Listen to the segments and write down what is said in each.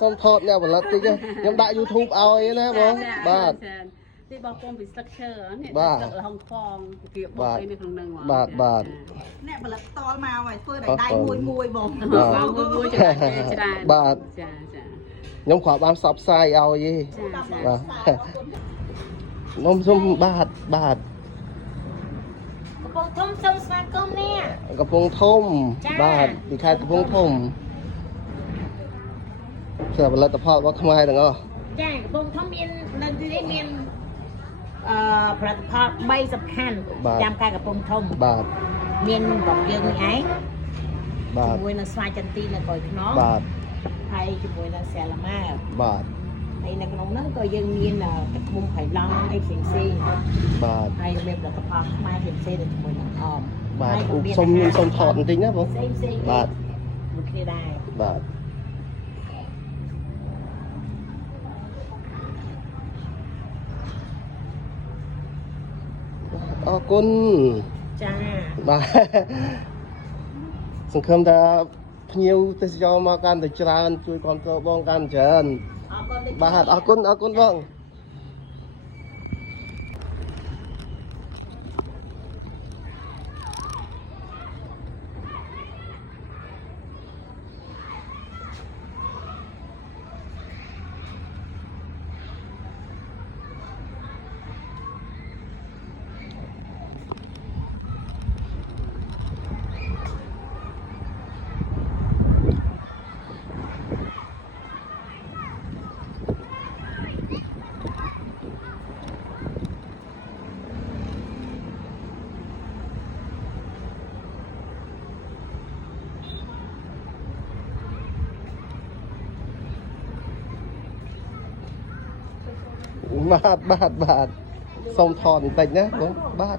xong thọt nè một lần tí chứ nhưng đại YouTube ao ấy nè bố bạnที่บอกกรมปิดสตรัคเชอร์เนี่ย บ้า เราห้องคลองเกี่ยวกับไอ้ในคลองนึง บาทบาท เนี่ยบลัดตอมาไว้เพื่อได้มวยบ่ม มวยจะได้บาทยมขวาบางซับไซเอายี่นมส้มบาทบาท กระโปรงทมส้มสวากมเนี่ย กระพงทมบาทดีใครกระพงทมเสือเป็นรัตพอว่าทำไมดังอ่ะ จ้ากระโปรงทมเมียนนั่นได้เมียนผลิตภัณฑ์ใบสำคัญยามการกระโปรงทม บาท เมียนบอกเยอะไง บาท มวยนักสวายจันตีนักก่อยน้อง บาท ไทยจมวยนักแสลมา บาท ไอ้นักน้องนั่นก็ยังเมียนมุมไผ่ลังไอ้เสียงซี บาท ไอ้เมียนผลิตภัณฑ์มาเสียงซีจมวยนักออม บาทส้มถอดจริงนะผม บาท มันคือได้ บาทอ๋อคุณ จ้า បាទសង្ឃឹមថាភ្ញៀវទេសចរមកកាន់តែច្រើនជួយគ្រប់គ្រងបងកាន់ច្រើនបាទអរគុណបង បាទសូមថតបន្តិចណាបងបាទ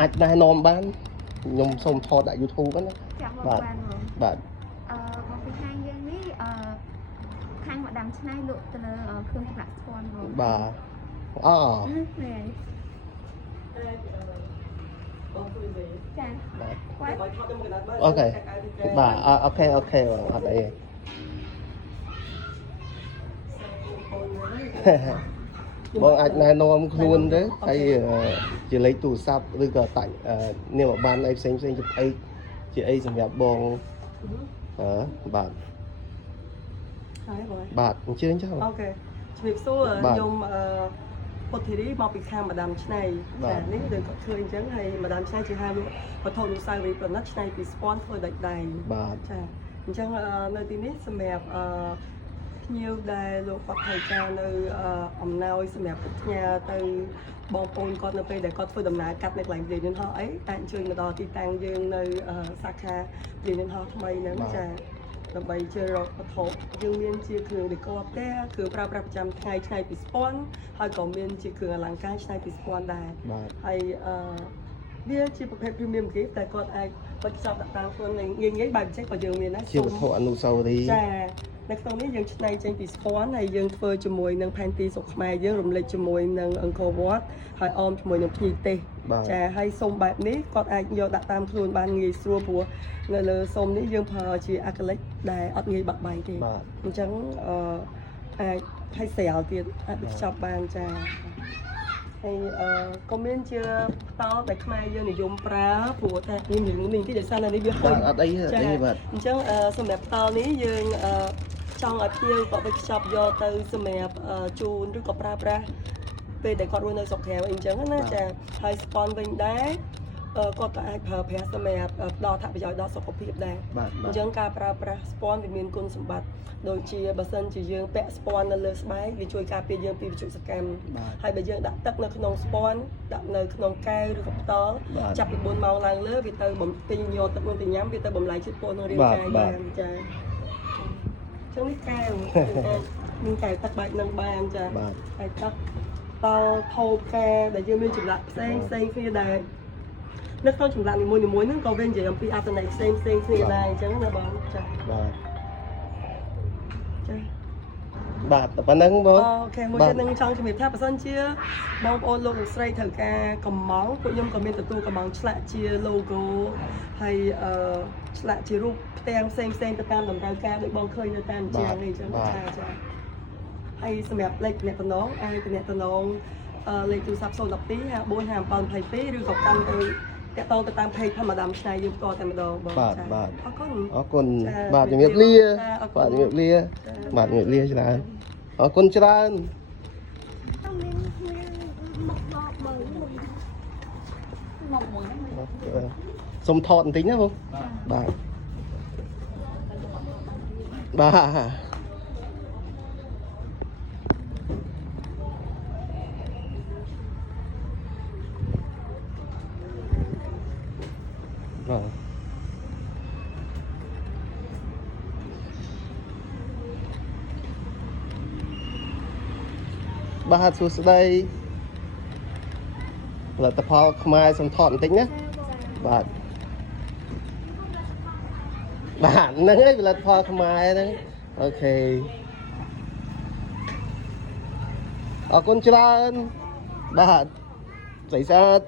អាចណែនាំបានខ្ញុំសូមថតដាក់ YouTube ណា ចាំមក បាទ បានហ្មង បាទ មកពីខាងយើងនេះខាងមកដាំឆ្នៃលក់ទៅលើគ្រឿងប្រាក់ស្ពាន់ហ្មង បាទអូ នេះ ចា បាទ គាត់ អូខេបាទអូខេបងអត់អី បងអាចណែនាំខ្លួនទៅហើយជាលេខទូរស័ព្ទឬក៏តាច់នាមប័ណ្ណអីផ្សេងជាអីសម្រាប់បងបាទ ហើយបង បាទអញ្ជើញចុះ អូខេជំរាបសួរខ្ញុំពុទ្ធធីរីមកពីខាងម្ដាមឆ្នៃចានេះដូចគាត់ឃើញអញ្ចឹងហើយម្ដាមឆ្នៃជាហាលក់វត្ថុអនុស្សាវរីយ៍ប្រណិតឆ្នៃពីស្ពាន់ធ្វើដាច់ដៃ បាទ ចាអញ្ចឹងនៅទីនេះសម្រាប់ភ្ញៀវដែលលោកគាត់ថៃចានៅអំណោយសម្រាប់ផ្ញើទៅបងប្អូនគាត់នៅពេលដែលគាត់ធ្វើដំណើរកាត់នៅកន្លែងព្រាយយន្តហោះអីអាចអញ្ជើញមកដល់ទីតាំងយើងនៅសាខាព្រាយយន្តហោះថ្មីហ្នឹងចាដើម្បីជិះរកវត្ថុយើងមានជាគ្រឿងដេក័រផ្ទះគ្រឿងប្រើប្រាស់ប្រចាំថ្ងៃឆ្នៃពីស្ពាន់ហើយក៏មានជាគ្រឿងអលង្ការឆ្នៃពីស្ពាន់ដែរហើយវាជាប្រភេទ premium gift តែគាត់អាចបិទខ្ចប់ដាក់តាមខ្លួនងាយៗបែបចេះក៏យើងមានដែរ ជាវត្ថុអនុស្សាវរីយ៍ ចានៅក្នុងនេះយើងឆ្នៃចេញពីស្ពាន់ហើយយើងធ្វើជាមួយនឹងផែនទីស្រុកខ្មែរយើងរំលេចជាមួយនឹងអង្គរវត្តហើយអមជាមួយនឹងភ្ញីទេសចាហើយសូមបែបនេះគាត់អាចយកដាក់តាមខ្លួនបានងាយស្រួលព្រោះនៅលើសូមនេះយើងប្រើជាអាក្រិកដែលអត់ងាយបាក់បែកទេអញ្ចឹងអាចថៃស្រាលទៀតអាចបញ្ចប់បានចាហើយក៏មានជាតោដែលខ្មែរយើងនិយមប្រើព្រោះតែនេះទីដែលសារនេះវាហុយ អត់អីបាទ អញ្ចឹងសម្រាប់តោនេះយើងចង់ឲ្យភ្ញៀវក៏ទៅខ្ចប់យកទៅសម្រាប់ជូនឬក៏ប្រើប្រាស់ពេលដែលគាត់រស់នៅស្រុកក្រៅអីអញ្ចឹងណាចាហើយស្ពនវិញដែរ គាត់ក៏អាចប្រើប្រាស់សម្រាប់ផ្ដល់អត្ថប្រយោជន៍ដល់សុខភាពដែរ បាទ អញ្ចឹងការប្រើប្រាស់ស្ពាន់វាមានគុណសម្បត្តិដូចជាបើសិនជាយើងពាក់ស្ពាន់នៅលើស្បែកវាជួយការពារយើងពីវិជ្ជាសកម្ម ហើយបើយើងដាក់ទឹកនៅក្នុងស្ពាន់ដាក់នៅក្នុងកែវឬក៏ផ្ដល់ចាប់ពី4ម៉ោងឡើងលើវាទៅបំពេញយកទឹកនោះទៅញ៉ាំវាទៅបំលែងជាតិពុលក្នុងរាងកាយបានចាចឹងនេះកែវមានកែវទឹកបែបនឹងបានចាហើយទឹកតថូបកាដែលយើងមានចម្លាក់ផ្សេងគ្នាដែរនៅក្នុងចម្លាក់នីមួយៗហ្នឹងក៏វានិយាយអំពីអត្ថន័យផ្សេងគ្នាដែរអញ្ចឹងណាបងចាបាទចា បាទតែប៉ុណ្ណឹងបង អូខេមួយទៀតនឹងចង់ជំរាបថាបើសិនជាបងប្អូនលោកលោកស្រីត្រូវការកំងពួកខ្ញុំក៏មានទទួលកំងឆ្លាក់ជា logo ហើយឆ្លាក់ជារូបផ្ទាំងផ្សេងទៅតាមតម្រូវការដូចបងឃើញនៅតាមជាងនេះអញ្ចឹងចាហើយសម្រាប់លេខទំនាក់ទំនងអាចទំនាក់ទំនងលេខទូរស័ព្ទ012 54 5722ឬក៏កាន់ទៅតាក់ទងទៅតាម page ធម្មតាឆ្នៃយើងផ្ទាល់តែម្ដងបងចាអរគុណបាទជំរាបលាបាទជំរាបលាបាទជំរាបលាច្រើនអរគុណច្រើន សុំថតបន្តិចណាបងបាទបាទបាទសួស្តីផលិតផលខ្មែរសុំថតបន្តិចណាបាទហ្នឹងហើយផលិតផលខ្មែរហ្នឹងអូខេអរគុណច្រើនបាទស្រីស្អាត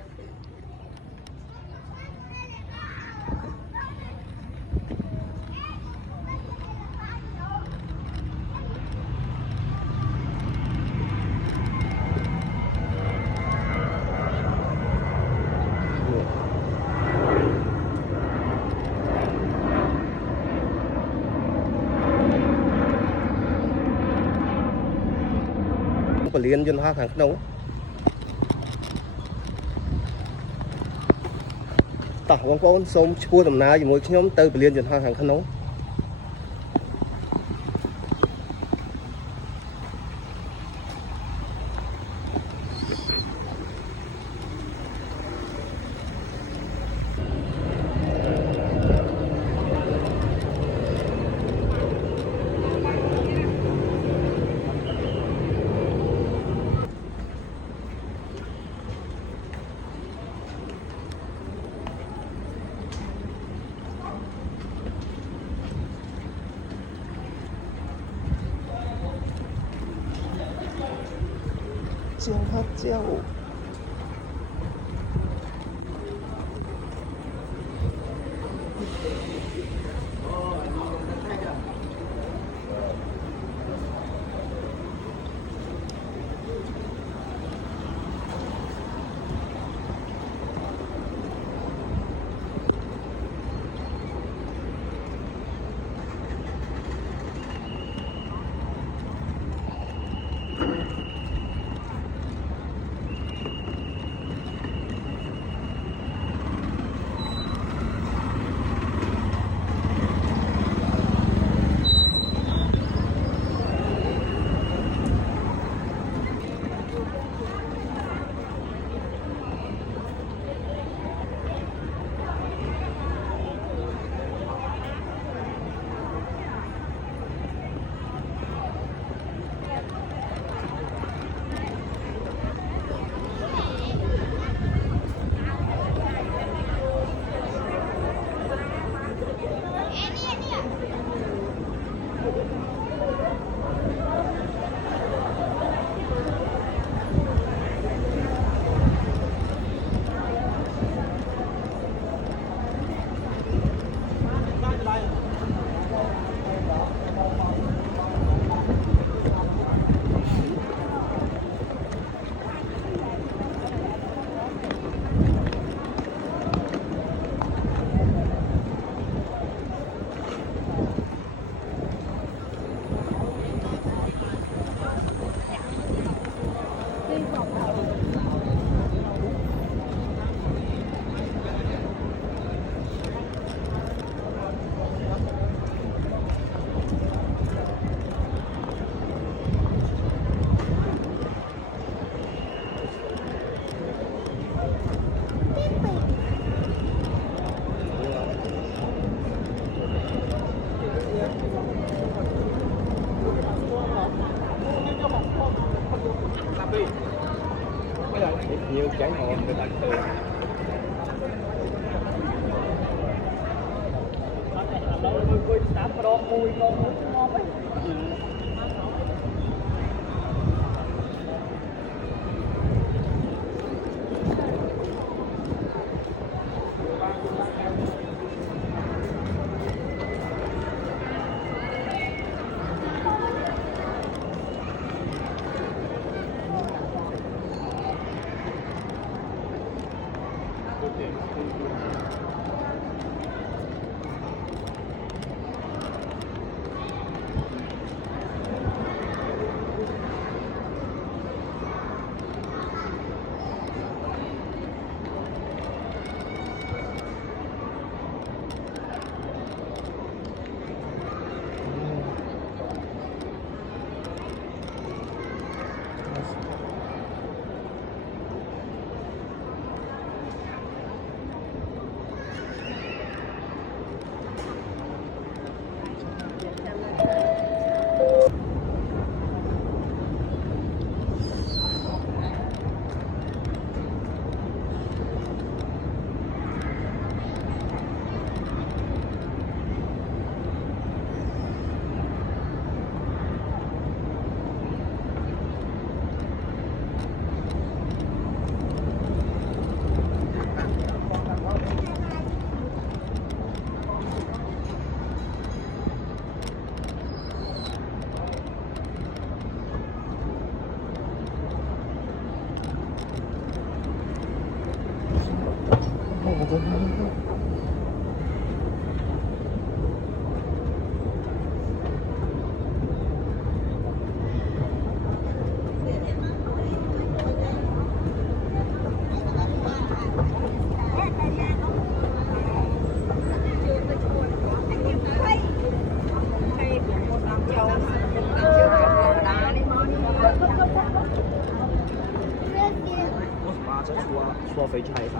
ពលានយន្តហោះខាងក្នុងតោះបងប្អូនសូមឈ្មោះដំណើរជាមួយខ្ញុំទៅពលានយន្តហោះខាងក្នុងជាងហត់ជាវ说飞机还是啥？